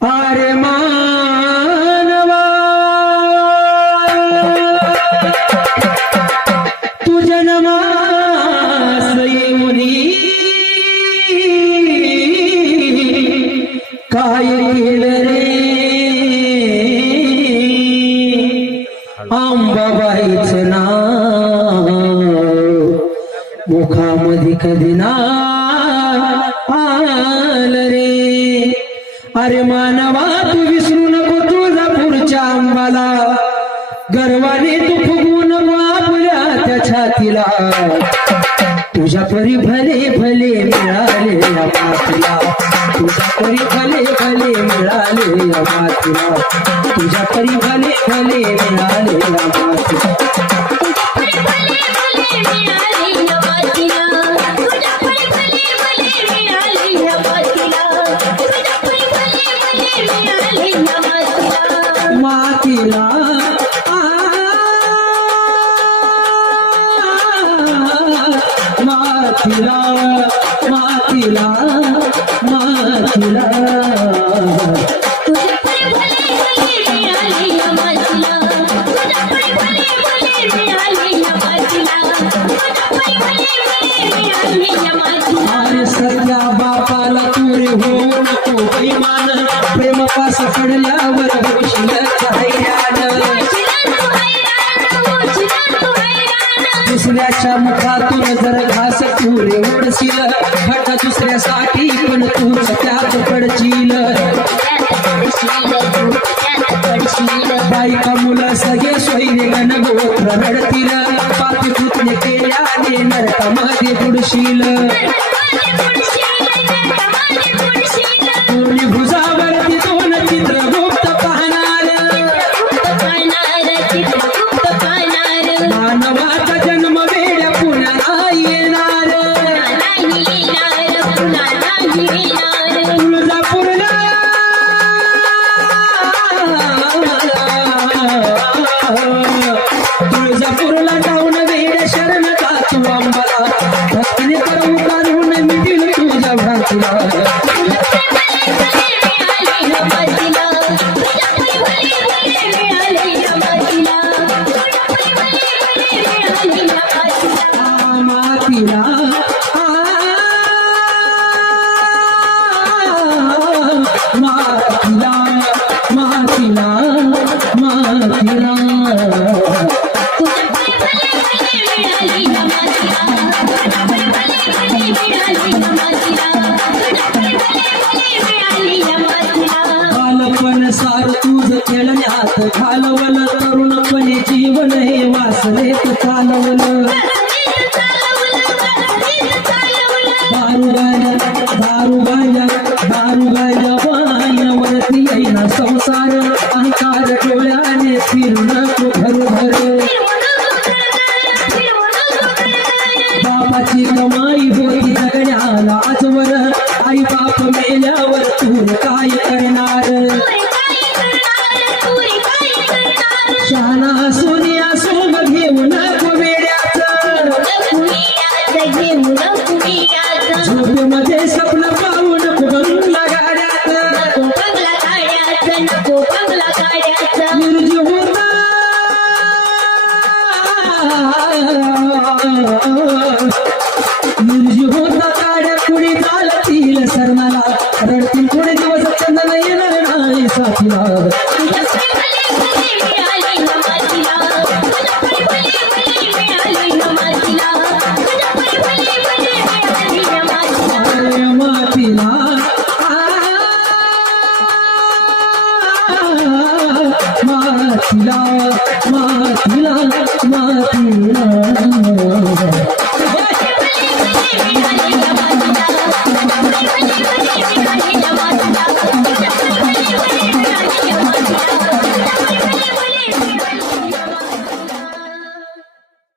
अरे मानवा तू जन्मास येऊनी काय केलं रे आंबाबाईचं नाव मुखामध्ये कधी ना आलं रे अरे मानवा तू विसरू नको तुझा पुढच्या आंबाला गर्वाने तू फुगू नको आपल्या त्या छातीला. तुझ्या परी भले भले मिळाले मातीला. तुझ्या परी भले भले मिळाले मातीला. तुझ्या परी भले भले मिळाले मातीला मातीला मातीला. अरे सध्या बापाला तुरे होऊ नको बेमान प्रेम पास पडल्यावर दुसऱ्याच्या दुसऱ्यासाठी पण तू त्यात पडशील बायका मुलं सगळे सोयरे गण गोत्र रडतील पापी पुतणे केल्याने नरकामध्ये बुडशील तुझ्या भ्रांतीला संसार तुझ खेळण्यात घालवलं तरुणपणे जीवन हे वासनेत चालवलं. दारू गाया दारू गाया दारू गाया बायावरती येईना संसार. अंकार डोळ्याने फिरू नको घर घर बापाची कमाई होती जगण्याला आजवर. आई बाप मेल्यावर तू काय करणार? शहाणा सोनिया सोम घेऊ नको वेड्याचं. झोपेमध्ये स्वप्न पाहू नको बंगला गाड्यात निर्जीव होता. निर्जीव साथीला अरे मातीला मातीला मातीला मातीला